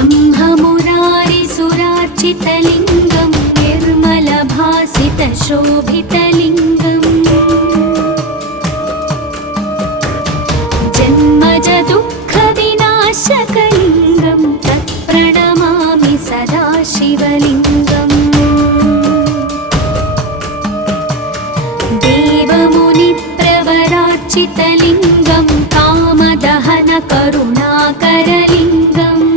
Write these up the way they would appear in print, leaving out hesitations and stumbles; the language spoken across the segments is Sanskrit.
ब्रह्ममुरारिसुरार्चितलिङ्गं निर्मलभासितशोभितलिङ्गम् जन्मजदुःखविनाशकलिङ्गं तत्प्रणमामि सदा शिवलिङ्गम् देवमुनिप्रवरार्चितलिङ्गं कामदहनकरुणाकरलिङ्गम्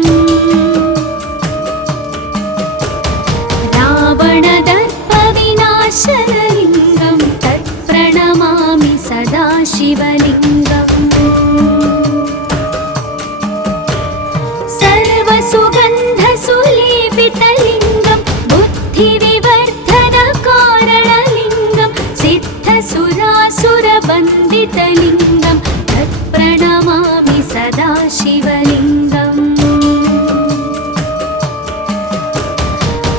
रावणदर्पविनाशनलिङ्गं तत्प्रणमामि सदा शिवलिङ्गम् सर्वसुगन्धसुलेपितलिङ्गं बुद्धिविवर्धनकारणलिङ्गं सिद्धसुरासुरवन्दितलिङ्गं तत्प्रणमामि सदा शिवलिङ्गम्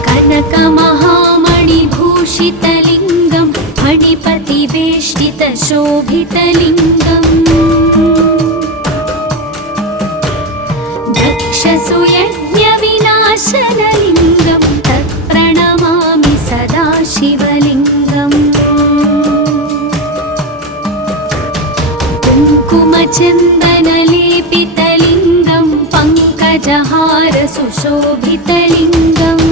कनकमहामणिभूषितलिङ्गं फणिपतिवेष्टितशोभितलिङ्गम् दक्षसुयज्ञविनाशनलिङ्गं तत्प्रणमामि सदा शिवलिङ्गम् कुङ्कुमचन्दनलेपितलिङ्गं पङ्कजहारसुशोभितलिङ्गम्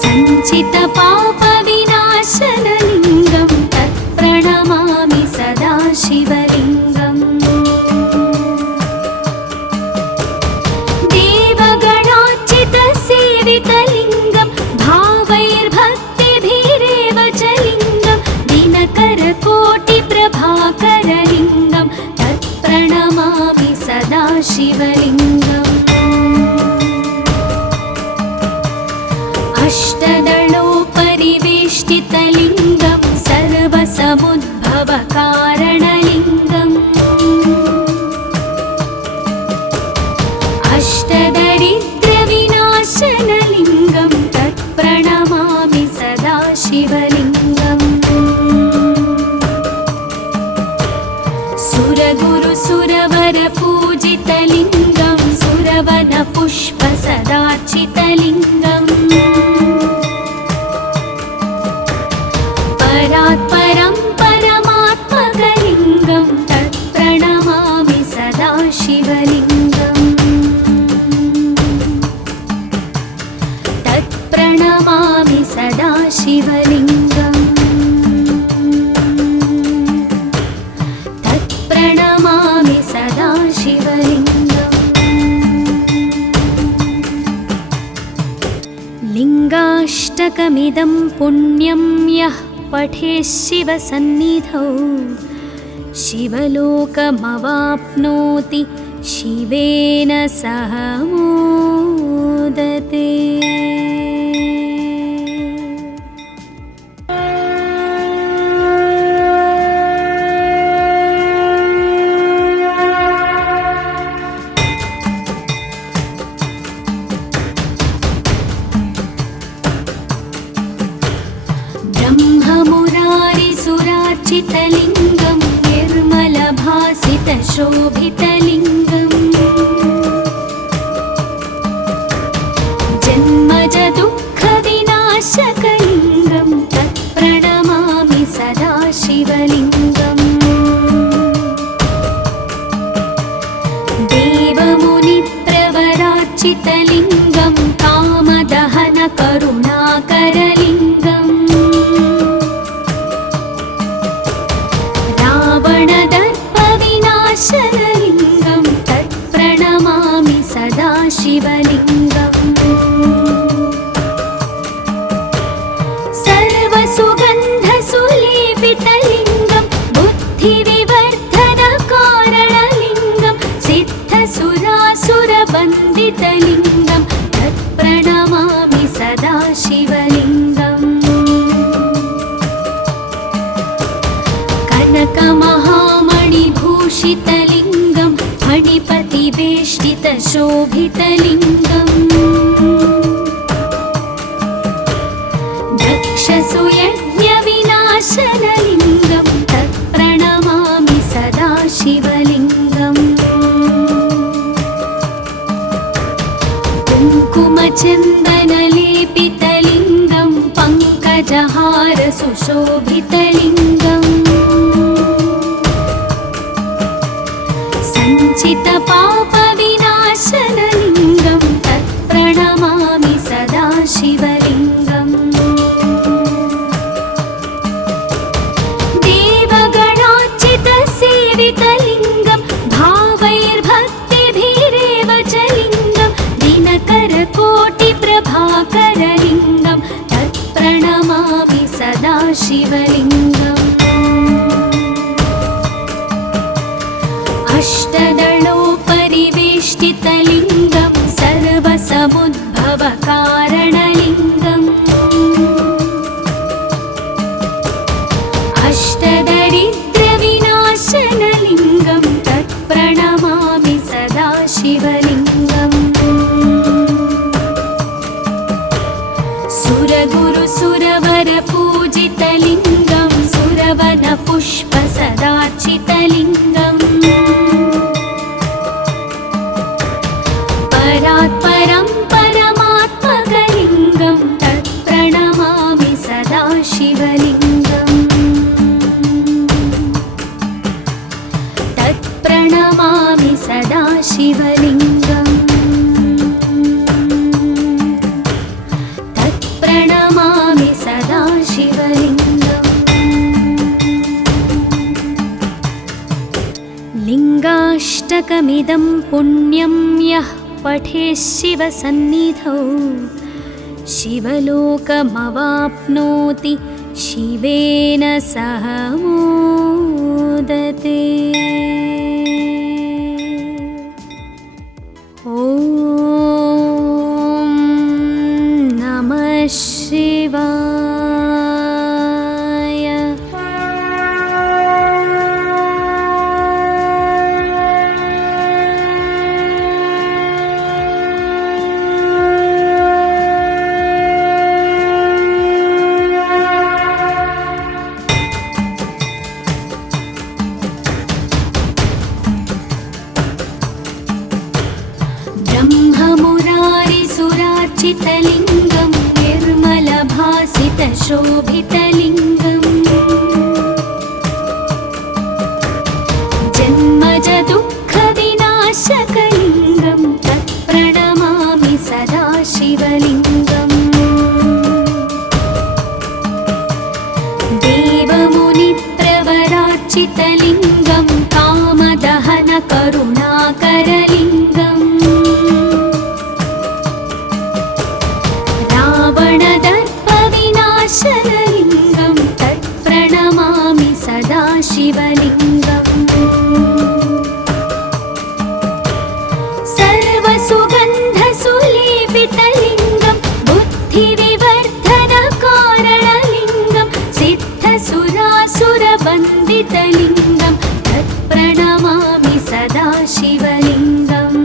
सञ्चितपापविनाशनलिङ्गं तत्प्रणमामि सदा शिवलिङ्गम् देवगणार्चितसेवितलिङ्गं भावैर्भक्तिभिरेव च लिङ्गं दिनकरकोटिप्रभाकरलिङ्गं तत्प्रणमामि सदा शिवलिङ्गम् अष्टदलोपरिवेष्टितलिङ्गं सर्वसमुद्भवकारणलिङ्गम् अष्टदरिद्रविनाशनलिङ्गं तत्प्रणमामि सदा शिवलिङ्गम् सुरगुरुसुरवरपूजितलिङ्गं सुरवनपुष्पसदार्चितलिङ्गम् परात्परं परमात्मकलिङ्गं तत्प्रणमामि सदा शिवलिङ्गम् तत्प्रणमामि सदा शिवलिङ्गम् तत्प्रणमामि सदा शिवलिङ्गम् लिङ्गाष्टकमिदं पुण्यं यः पठेत् शिवसन्निधौ शिवलोकमवाप्नोति शिवेन सह मोदते। ब्रह्ममुरारिसुरार्चितलिङ्गं निर्मलभासितशोभितलिङ्गम् जन्मजदुःखविनाशकलिङ्गं तत्प्रणमामि सदा शिवलिङ्गम् देवमुनिप्रवरार्चितलिङ्गं कामदहनकरुणाकरलिङ्गम् रावणदर्पविनाशनलिङ्गं तत्प्रणमामि सदा शिवलिङ्गम् सर्वसुगन्धसुलेपितलिङ्गं बुद्धिविवर्धनकारणलिङ्गं सिद्धसुरासुरवन्दितलिङ्गं तत्प्रणमामि सदा शिवलिङ्गम् कनकमहामणिभूषितलिङ्गं फणिपतिवेष्टितशोभितलिङ्गम् दक्षसुयज्ञविनाशनलिङ्गं तत्प्रणमामि सदा शिवलिङ्गम् सुशोभितलिङ्गम् सञ्चितपापविनाशनलिङ्गं तत्प्रणमामि सदा शिवलिङ्गम् देवगणार्चितसेवितलिङ्गं भावैर्भक्तिभिरेव च लिङ्गं दिनकरकोटिप्रभाकरलिङ्गं तत्प्रणमामि सदा शिवलिङ्गम् अष्टदलोपरिवेष्टितलिङ्गं सर्वसमुद्भवकारणलिङ्गम् अष्टदरिद्रविनाशनलिङ्गं तत्प्रणमामि सदा शिवलिङ्गम् सुरगुरुसुरवरपूजितलिङ्गं सुरवनपुष्पसदार्चितलिङ्गम् परात्परं परमात्मकलिङ्गं तत्प्रणमामि सदा शिवलिङ्गम् तत्प्रणमामि सदा शिवलिङ्गम् तत्प्रणमामि सदा शिवलिङ्गम् लिङ्गाष्टकमिदं पुण्यं यः पठेत् शिवसन्निधौ शिवलोकमवाप्नोति शिवेन सह मोदते। ॐ नमः शिवाय। ब्रह्ममुरारिसुरार्चितलिङ्गं निर्मलभासितशोभितलिङ्गम् जन्मजदुःखविनाशकलिङ्गं तत्प्रणमामि सदा शिवलिङ्गम् देवमुनिप्रवरार्चितलिङ्गं कामदहनकरुणाकरलिङ्गम् रावणदर्पविनाशनलिङ्गं तत्प्रणमामि सदा शिवलिङ्गम् सर्वसुगन्धसुलेपितलिङ्गं बुद्धिविवर्धनकारणलिङ्गं सिद्धसुरासुरवन्दितलिङ्गं तत्प्रणमामि सदा शिवलिङ्गम्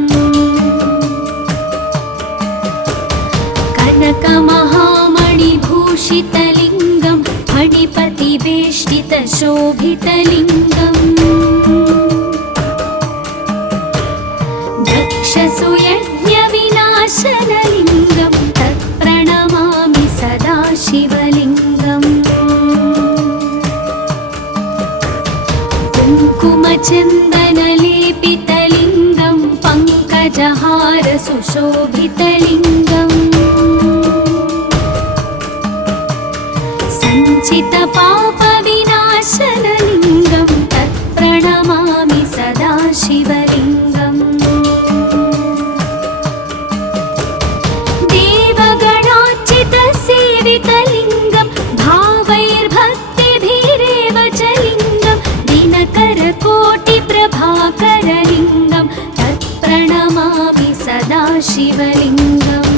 कनकमहामणिभूषितलिङ्गं फणिपतिवेष्टितशोभितलिङ्गम् दक्षसुयज्ञविनाशनलिङ्गं तत्प्रणमामि सदा शिवलिङ्गम् कुङ्कुमचन्दनलेपितलिङ्गं पङ्कजहारसुशोभितलिङ्गम् सञ्चितपापविनाशनलिङ्गं तत्प्रणमामि सदा शिवलिङ्गम् देवगणार्चितसेवितलिङ्गं भावैर्भक्तिभिरेव च लिङ्गं दिनकरकोटिप्रभाकरलिङ्गं तत्प्रणमामि सदा शिवलिङ्गम्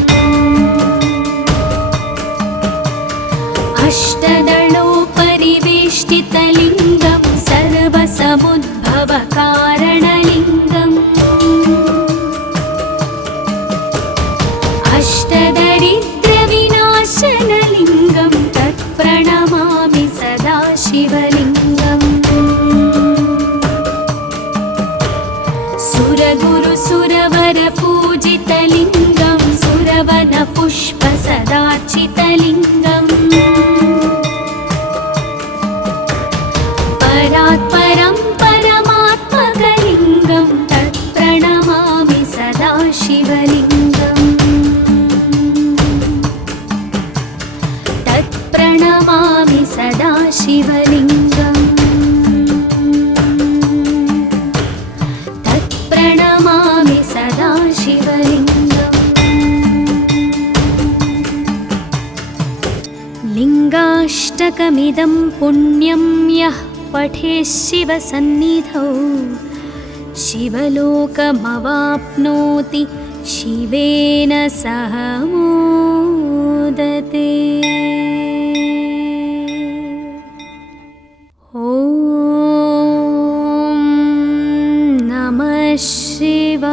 अष्टदलोपरिवेष्टितलिङ्गं सर्वसमुद्भवकारणलिङ्गम् अष्टदरिद्रविनाशनलिङ्गं तत्प्रणमामि सदा शिवलिङ्गम् सुरगुरुसुरवरपूजितलिङ्गं सुरवनपुष्पसदार्चितलिङ्गम् परात् परं परमात्मकलिङ्गं तत्प्रणमामि सदा शिवलिङ्गम् तत्प्रणमामि सदा शिवलिङ्गम् तत्प्रणमामि सदा शिवलिङ्गम् लिङ्गाष्टकमिदं पुण्यं यः पठेत् शिवसन्निधौ शिवलोकमवाप्नोति शिवेन सह मोदते। ॐ नमः शिवाय।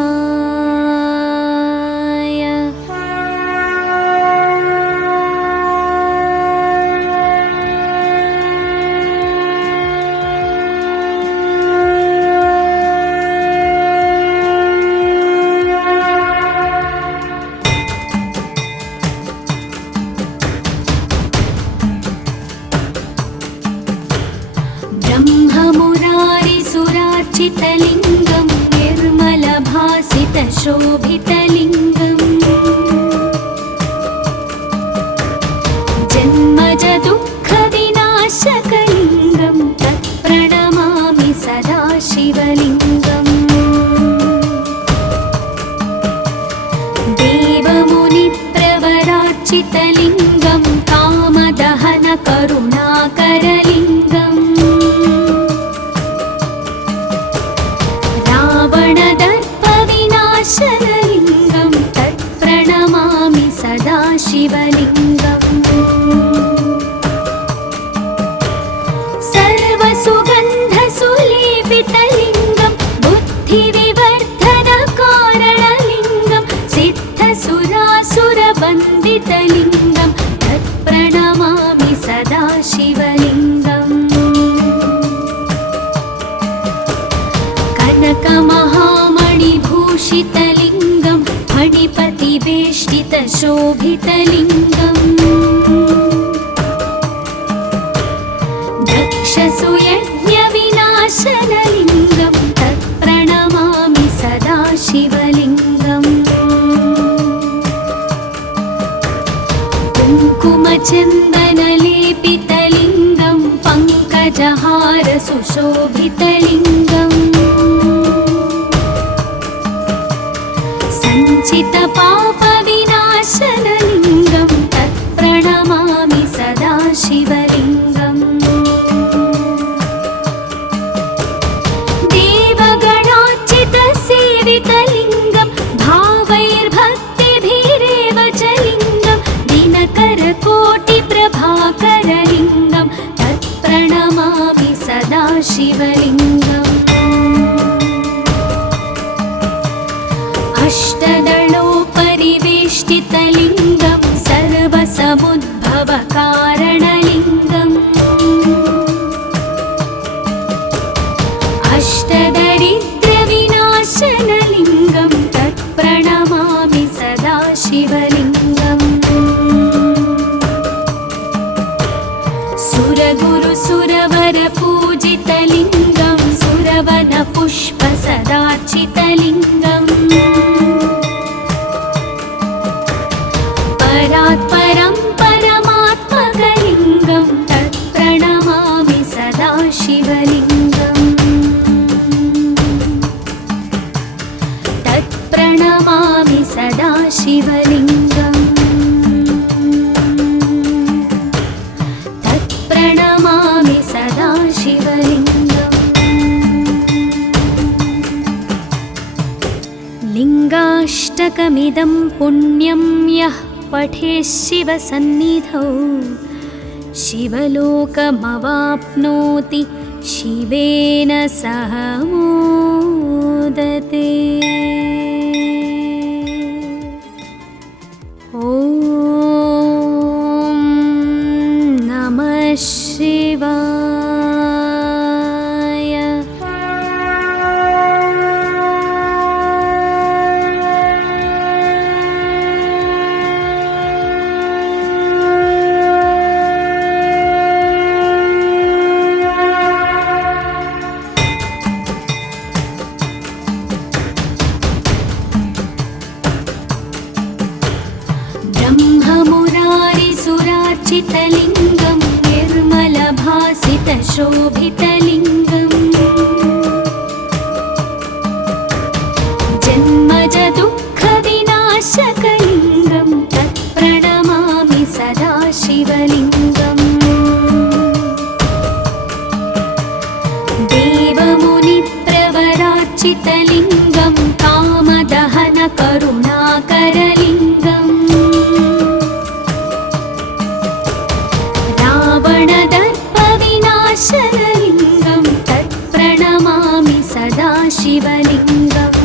ब्रह्ममुरारिसुरार्चितलिङ्गं निर्मलभासितशोभितलिङ्गम् जन्मजदुःखविनाशकलिङ्गं तत्प्रणमामि सदा शिवलिङ्गम् देवमुनिप्रवरार्चितलिङ्गं कामदहनकरुणाकरलिङ्गम् रावणदर्पविनाशनलिङ्गं तत्प्रणमामि सदा शिवलिङ्गम् सर्वसुगन्धसुलेपितलिङ्गं बुद्धिविवर्धनकारणलिङ्गं सिद्धसुरासुरवन्दितलिङ्गं तत्प्रणमामि सदा शिवलिङ्गम् कनकमहामणिभूषितलिङ्गं फणिपतिवेष्टितशोभितलिङ्गम् दक्षसुयज्ञविनाशनलिङ्गं तत्प्रणमामि सदा शिवलिङ्गम् कुङ्कुमचन्दनलेपितलिङ्गं पङ्कजहारसुशोभितलिङ्गम् सञ्चितपापविनाशनलिङ्गं तत्प्रणमामि सदा शिवलिङ्गम् देवगणार्चितसेवितलिङ्गं भावैर्भक्तिभिरेव च लिङ्गं दिनकरकोटिप्रभाकरलिङ्गं तत्प्रणमामि सदा शिवलिङ्गम् अष्टदलोपरिवेष्टितलिङ्गं सर्वसमुद्भवकारणलिङ्गम् अष्टदरिद्रविनाशनलिङ्गं तत्प्रणमामि सदा शिवलिङ्गम् सुरगुरुसुरवरपूजितलिङ्गं सुरवनपुष्पसदार्चितलिङ्गम् परात् परं परमात्मकलिङ्गं तत्प्रणमामि सदा शिवलिङ्गम् तत्प्रणमामि सदा शिवलिङ्गम् तत्प्रणमामि सदा शिवलिङ्गम् लिङ्गाष्टकमिदं पुण्यं यः पठेत् शिवसन्निधौ शिवलोकमवाप्नोति शिवेन सह मोदते। ॐ नमः शिवाय। पराच्चितलिङ्गं निर्मलभासितशोभितलिङ्गम् जन्मजदुःखविनाशकलिङ्गं तत्प्रणमामि सदा शिवलिङ्गम् देवमुनिप्रवराच्चितलिङ्गं कामदहनकरुणाकरलिङ्गम् रावणदर्पविनाशनलिङ्गं तत्प्रणमामि सदा शिवलिङ्गम्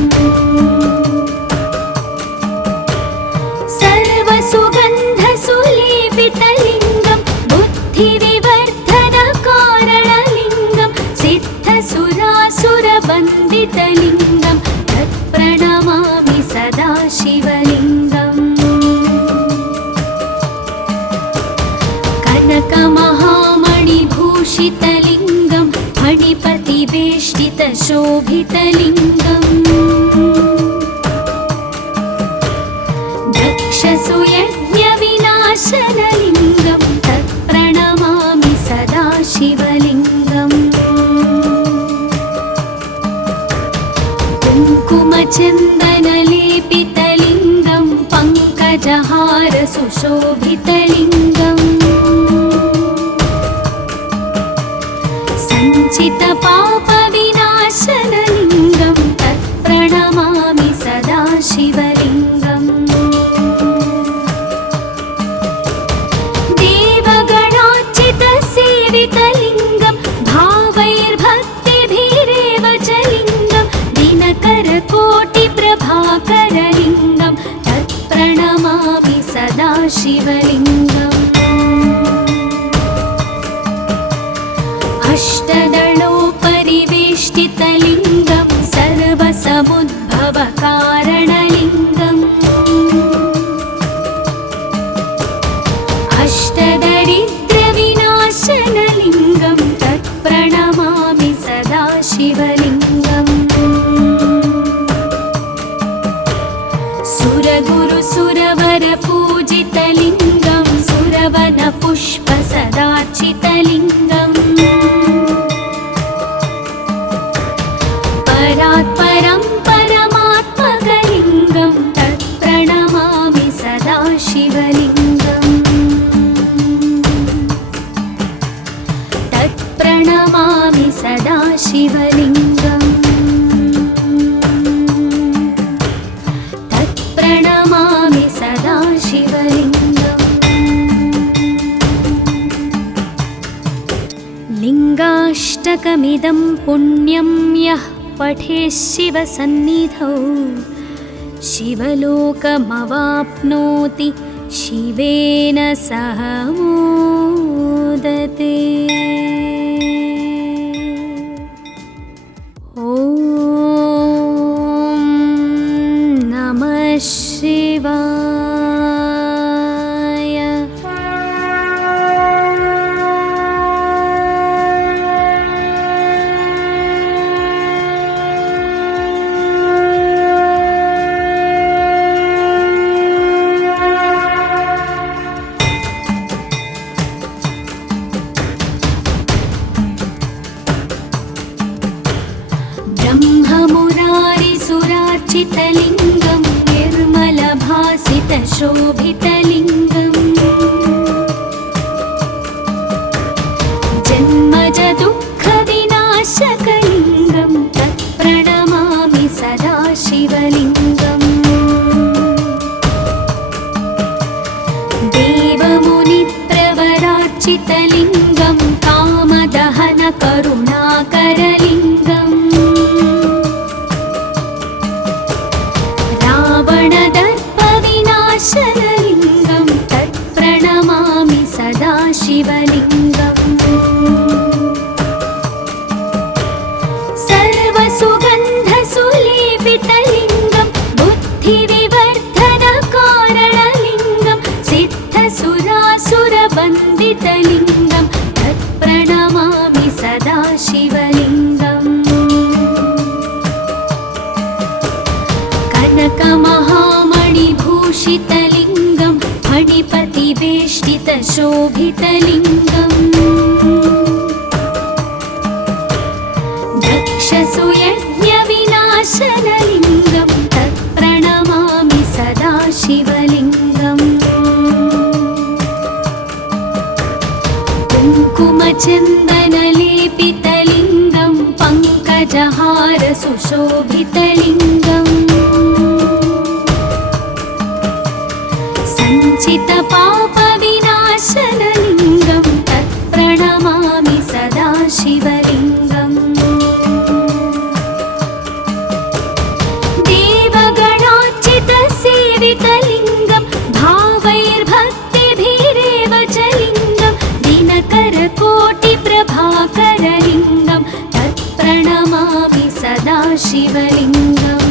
सर्वसुगन्धसुलेपितलिङ्गं बुद्धिविवर्धनकारणलिङ्गं सिद्धसुरासुरवन्दितलिङ्गं तत्प्रणमामि सदा शिवलिङ्गम् कनकमहामणिभूषितलिङ्गं फणिपतिवेष्टितशोभितलिङ्गम् दक्षसुयज्ञविनाशनलिङ्गं तत्प्रणमामि सदा शिवलिङ्गम् कुङ्कुमचन्दनलेपितलिङ्गं पङ्कजहारसुशोभितलिङ्गम् सञ्चितपापविनाशनलिङ्गं तत्प्रणमामि सदा शिवलिङ्गम् देवगणार्चितसेवितलिङ्गं भावैर्भक्तिभिरेव च लिङ्गं दिनकरकोटिप्रभाकरलिङ्गं तत्प्रणमामि सदा शिवलिङ्गम् अष्टदलोपरिवेष्टितलिङ्गं सर्वसमुद्भवकारणलिङ्गम् अष्टदरिद्रविनाशनलिङ्गं तत्प्रणमामि सदा शिवलिङ्गम् सुरगुरुसुरवरपूजितलिङ्गं सुरवनपुष्पसदार्चितलिङ्गम् परात्परं परमात्मकलिङ्गं तत्प्रणमामि सदा शिवलिङ्गम् तत्प्रणमामि सदा शिवलिङ्गम् तत्प्रणमामि सदा शिवलिङ्गम् लिङ्गाष्टकमिदं पुण्यं यः पठेत् शिवसन्निधौ शिवलोकमवाप्नोति शिवेन सह मोदते। ॐ नमः शिवाय। ब्रह्ममुरारिसुरार्चितलिङ्गं निर्मलभासितशोभितलिङ्गम् जन्मजदुःखविनाशकलिङ्गं तत्प्रणमामि सदा शिवलिङ्गम् देवमुनिप्रवरार्चितलिङ्गं कामदहनकरुणाकरलिङ्गम् रावणदर्पविनाशनलिङ्गं तत्प्रणमामि सदा शिवलिङ्गम् सर्वसुगन्धसुलेपितलिङ्गं बुद्धिविवर्धनकारणलिङ्गं सिद्धसुरासुरवन्दितलिङ्गं तत्प्रणमामि सदा शिवलिङ्गम् कनकमहामणिभूषितलिङ्गं फणिपतिवेष्टितशोभितलिङ्गम् परिवेष्टितशोभितलिङ्गम् दक्षसुयज्ञविनाशनलिङ्गं तत्प्रणमामि सदा शिवलिङ्गम् कुङ्कुमचन्दनलेपितलिङ्गं पङ्कजहारसुशोभितलिङ्गम् सञ्चितपापविनाशनलिङ्गं तत्प्रणमामि सदा शिवलिङ्गम् देवगणार्चितसेवितलिङ्गं भावैर्भक्तिभिरेव च लिङ्गं दिनकरकोटिप्रभाकरलिङ्गं तत्प्रणमामि सदा शिवलिङ्गम्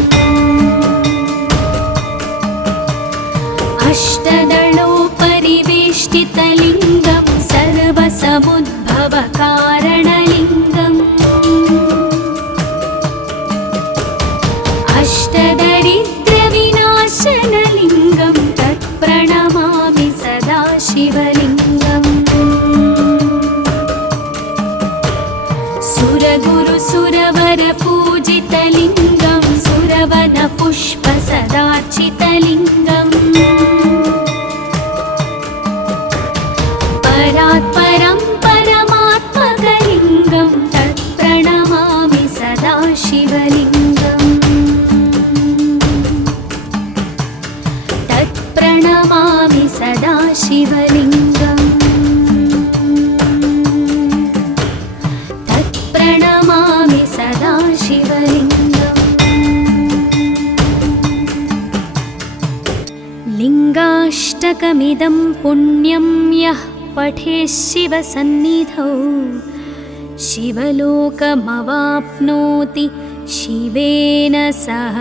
अष्टदलोपरिवेष्टितलिङ्गं सर्वसमुद्भवकारणलिङ्गम् अष्टदरिद्रविनाशनलिङ्गं तत्प्रणमामि सदा शिवलिङ्गम् सुरगुरुसुरवरपूजितलिङ्गं सुरवनपुष्पसदार्चितलिङ्गम् परात्परं परमात्मकलिङ्गं तत्प्रणमामि सदा शिवलिङ्गम् तत्प्रणमामि सदा शिवलिङ्गम् तत्प्रणमामि सदा शिवलिङ्गम् लिङ्गाष्टकमिदं पुण्यं यः पठेत् शिवसन्निधौ शिवलोकमवाप्नोति शिवेन सह